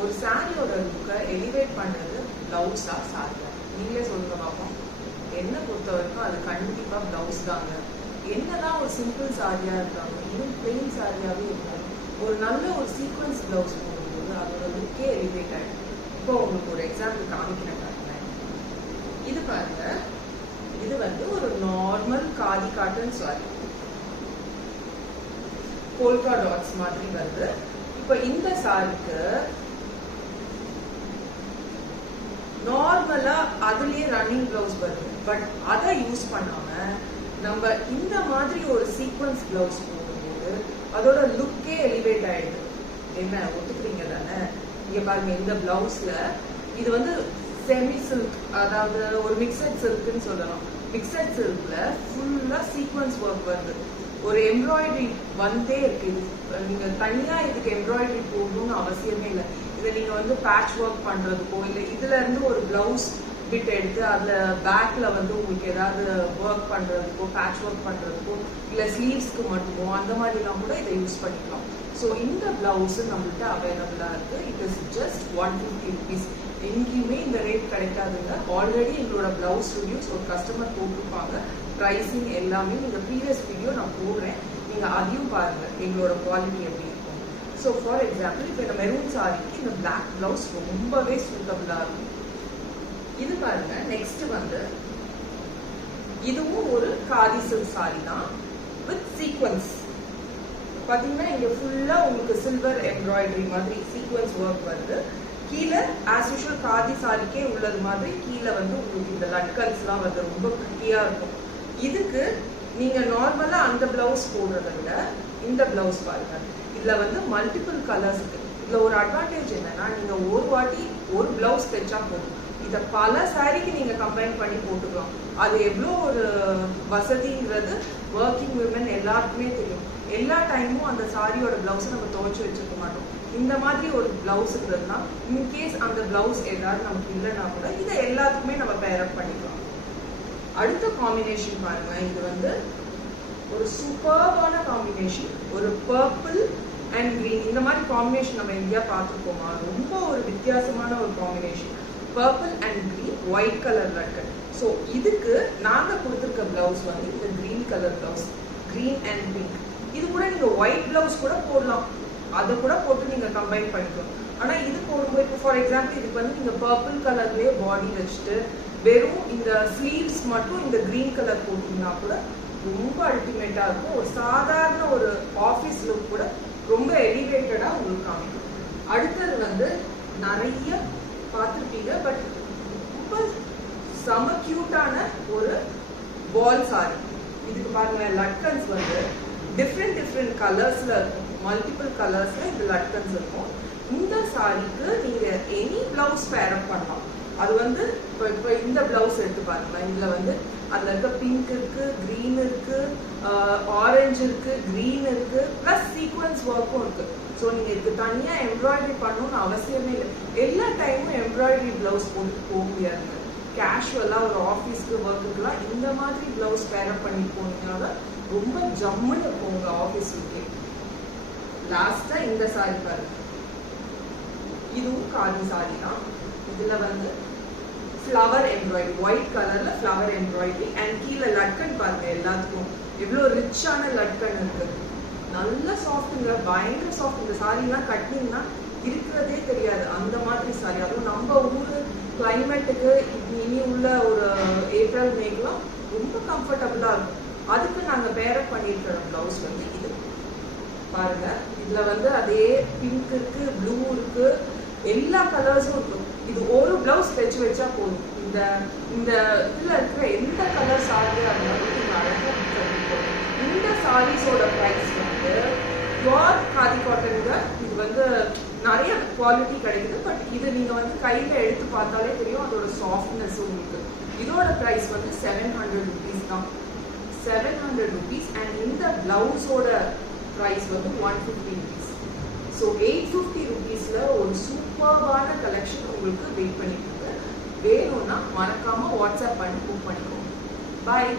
ஒரு சாரியோட லுக்கை எலிவேட் பண்ணுறது ப்ளவுஸா சாரியா? நீங்களே சொல்லுங்க பார்ப்போம். என்னை பொறுத்த வரைக்கும் அது கண்டிப்பாக ப்ளவுஸ் தாங்க. என்னதான் ஒரு சிம்பிள் சாரியா இருந்தாலும் ஈவன் பிளெயின் சாரியாவே இருந்தாலும் ஒரு நல்ல ஒரு சீக்வன்ஸ் ப்ளவுஸ் போடும்போது அதோட லுக்கே எலிவேட் ஆகிடும். இப்போ உங்களுக்கு ஒரு எக்ஸாம்பிள் காமிக்கிறேன் பாருங்க. இது பாருங்க, இது வந்து ஒரு normal khadi cotton sari, polka dots மாதிரி வருது. இப்போ இந்த சாரிக்கு நார்மலா அதுலயே ரன்னிங் பிளவுஸ் வருது. பட் அதை யூஸ் பண்ணாம நம்ம இந்த மாதிரி ஒரு சீக்வன்ஸ் பிளவுஸ் போடும்போது அதோட லுக்கே எலிவேட் ஆயிடுது. என்ன ஒத்துக்கிறீங்க தானே? இங்க பாருங்க, இந்த பிளவுஸ்ல இது வந்து செமி சில்க், அதாவது ஒரு மிக்சட் சில்க்னு சொல்லலாம். மிக்சட் சில்க்ல ஃபுல்லா சீக்வன்ஸ் ஒர்க் வருது. ஒரு எம்ப்ராய்டரி வந்தே இருக்கு. நீங்க தனியா இதுக்கு எம்ப்ராய்டரி போடணும்னு அவசியமே இல்லை. இதை நீங்க வந்து பேட்ச் ஒர்க் பண்றதுக்கோ இல்லை இதுல இருந்து ஒரு பிளவுஸ் பிட் எடுத்து அதுல பேக்ல வந்து உங்களுக்கு ஏதாவது ஒர்க் பண்றதுக்கோ பேட்ச் ஒர்க் பண்றதுக்கோ இல்லை ஸ்லீவ்ஸ்க்கு மட்டுமோ அந்த மாதிரிலாம் கூட இதை யூஸ் பண்ணிக்கலாம். ஸோ இந்த பிளவுஸ் நம்மள்கிட்ட அவைலபிளா இருக்கு. It is just 150 rupees. எங்கேயுமே இந்த ரேட் கிடைக்காதுங்க. ஆல்ரெடி எங்களோட பிளவுஸ் ரிவ்யூஸ் ஒரு கஸ்டமர் போட்டிருப்பாங்க. ப்ரைஸிங் எல்லாமே நீங்க ப்ரீவியஸ் வீடியோ நான் போடுறேன், நீங்க அதையும் பாருங்க எங்களோட குவாலிட்டி எப்படி இருக்கும். ஸோ ஃபார் எக்ஸாம்பிள் இப்போ இந்த மெரூன் சாரிக்கு இந்த பிளாக் பிளவுஸ் ரொம்பவே சூட்டபிளா இருக்கும். இது பாருங்க, நெக்ஸ்ட் வந்து இதுவும் ஒரு காதி சில்க் சாரி தான் வித் சீக்வன்ஸ். பாத்தீங்கன்னா இங்க ஃபுல்லா உங்களுக்கு சில்வர் எம்ப்ராய்டரி மாதிரி சீக்வன்ஸ் ஒர்க் வருது. கீழே ஆஸ் யூஷுவல் காதி சாரிக்கே உள்ளது மாதிரி கீழே வந்து உங்களுக்கு இந்த லட்கன்ஸ் எல்லாம் வந்து ரொம்ப பிரிட்டியா இருக்கும். இதுக்கு நீங்க நார்மலா அந்த பிளவுஸ் போடுறத விட இந்த பிளவுஸ் பாருங்க, இதுல வந்து மல்டிபிள் கலர்ஸ் இருக்கு. இதுல ஒரு அட்வான்டேஜ் என்னன்னா, நீங்க ஒரு வாட்டி ஒரு பிளவுஸ் தைச்சா போதும், இத பல சாரிக்கு நீங்க கம்பைன் பண்ணி போட்டுக்கலாம். அது எவ்வளோ ஒரு வசதிங்கிறது ஒர்க்கிங் விமன் எல்லாருக்குமே தெரியும். எல்லா டைமும் அந்த சாரியோட பிளவுஸை நம்ம துவைச்சு வச்சிருக்க மாட்டோம். இந்த மாதிரி ஒரு பிளவுஸ் இருக்கிறதுனா இன்கேஸ் அந்த பிளவுஸ் ஏதாவது நமக்கு இல்லைன்னா கூட இதை எல்லாத்துக்குமே நம்ம பேரப் பண்ணிக்கலாம். அடுத்த காம்பினேஷன் பாருங்க, இது வந்து ஒரு சூப்பர்பான காம்பினேஷன். ஒரு பர்பிள் அண்ட் கிரீன், இந்த மாதிரி காம்பினேஷன் நம்ம எங்கேயா பார்த்துருக்கோமா? ரொம்ப ஒரு வித்தியாசமான ஒரு combination. Purple and green, white colour லட்கன். ஸோ இதுக்கு நாங்கள் கொடுத்துருக்க பிளவுஸ் வந்து இந்த green colour blouse, green and pink. இது கூட நீங்க ஒயிட் பிளவுஸ் கூட போடலாம், அதை கூட போட்டு நீங்க கம்பைன் பண்ணிக்கலாம். ஆனா இது போடும்போது இப்போ ஃபார் எக்ஸாம்பிள் இதுக்கு வந்து நீங்க பர்பிள் கலர்லயே பாடி வச்சுட்டு வெறும் இந்த ஸ்லீவ்ஸ் மட்டும் இந்த கிரீன் கலர் போட்டீங்கன்னா கூட ரொம்ப அல்டிமேட்டா இருக்கும். ஒரு சாதாரண ஒரு ஆஃபீஸ் லுக் கூட ரொம்ப எலிவேட்டடா உங்களுக்கு காமிக்கும். அடுத்தது வந்து நிறைய பார்த்துருப்பீங்க, பட் ரொம்ப செம கியூட்டான ஒரு பால் சாரி. இதுக்கு பாருங்க, லட்கன்ஸ் வந்து டிஃப்ரெண்ட் கலர்ஸ்ல இருக்கும், மல்டிபிள் கலர்ஸ்ல இந்த லட்கன்ஸ் இருக்கும். இந்த சாரிக்கு நீங்க எனி பிளவுஸ் பேரப் பண்ணலாம். அது வந்து இப்போ இந்த பிளவுஸ் எடுத்து பாருங்க, இதுல வந்து அதுல இருக்க பிங்க் இருக்கு, கிரீன் இருக்கு, ஆரஞ்சு இருக்கு, கிரீன் இருக்கு, பிளஸ் சீக்வன்ஸ் ஒர்க்கும் இருக்கு. ஸோ நீங்க இதுக்கு தனியா எம்ப்ராய்டரி பண்ணணும்னு அவசியமே இல்லை. எல்லா டைமும் எம்ப்ராய்டரி பிளவுஸ் போட்டு போக முடியாதுங்க. கேஷுவலா ஒரு ஆஃபீஸ்க்கு ஒர்க்குக்குலாம் இந்த மாதிரி பிளவுஸ் பேரப் பண்ணி போனீங்கன்னா ரொம்ப ஜம்முன்னு இருக்கும் உங்க ஆஃபீஸ் லுக்கே. லாஸ்டா இந்த சாரி பாருங்க, இதுவும் காதி சாரி தான். இதுல வந்து ஃப்ளவர் எம்ப்ராய்டரி, ஒயிட் கலர்ல ஃப்ளவர் எம்ப்ராய்டரி அண்ட் கீழே லட்கன் பாருங்க. எல்லாத்துக்கும் எவ்வளோ ரிச்சான லட்கன் இருக்கு. நல்ல சாஃப்ட்டுங்க, பயங்கர சாஃப்ட். இந்த சாரிலாம் கட்டினீங்கன்னா இருக்கிறதே தெரியாது, அந்த மாதிரி சாரி. அதுவும் நம்ம ஊரு கிளைமேட்டுக்கு இனி உள்ள ஒரு ஏப்ரல் மேக்கெல்லாம் ரொம்ப கம்ஃபர்டபுளா இருக்கும். அதுக்கு நாங்க பேரப் பண்ணிருக்கிற பிளவுஸ் வந்து இது பாருங்க. இதுல வந்து அதே பிங்க் இருக்கு, ப்ளூ இருக்கு, எல்லா கலர்ஸும் இருக்கு. இது ஒரு பிளவுஸ் தைச்சு வச்சா போதும். இந்த இந்த இதுல இருக்கிற எந்த கலர் சாரி இருந்தாலும் நீங்க அழகா பண்ணிக்கலாம். இந்த சாரீஸோட பிரைஸ் வந்து பியூர் காதி காட்டனுங்க. இது வந்து நிறைய குவாலிட்டி கிடைக்குது, பட் இது நீங்க வந்து கையில எடுத்து பார்த்தாலே தெரியும் அதோட சாஃப்ட்னஸ் உங்களுக்கு. இதோட பிரைஸ் வந்து 700 rupees தான், 700 rupees. அண்ட் இந்த பிளவுஸோட பிரைஸ் வந்து 150 rupees. ஸோ 850 rupeesல ஒரு சூப்பர்பான கலெக்ஷன் உங்களுக்கு வெயிட் பண்ணிட்டு இருக்கு. வேணும்னா மறக்காம வாட்ஸ்அப் பண்ணி புக் பண்ணிக்கோங்க. பாய்.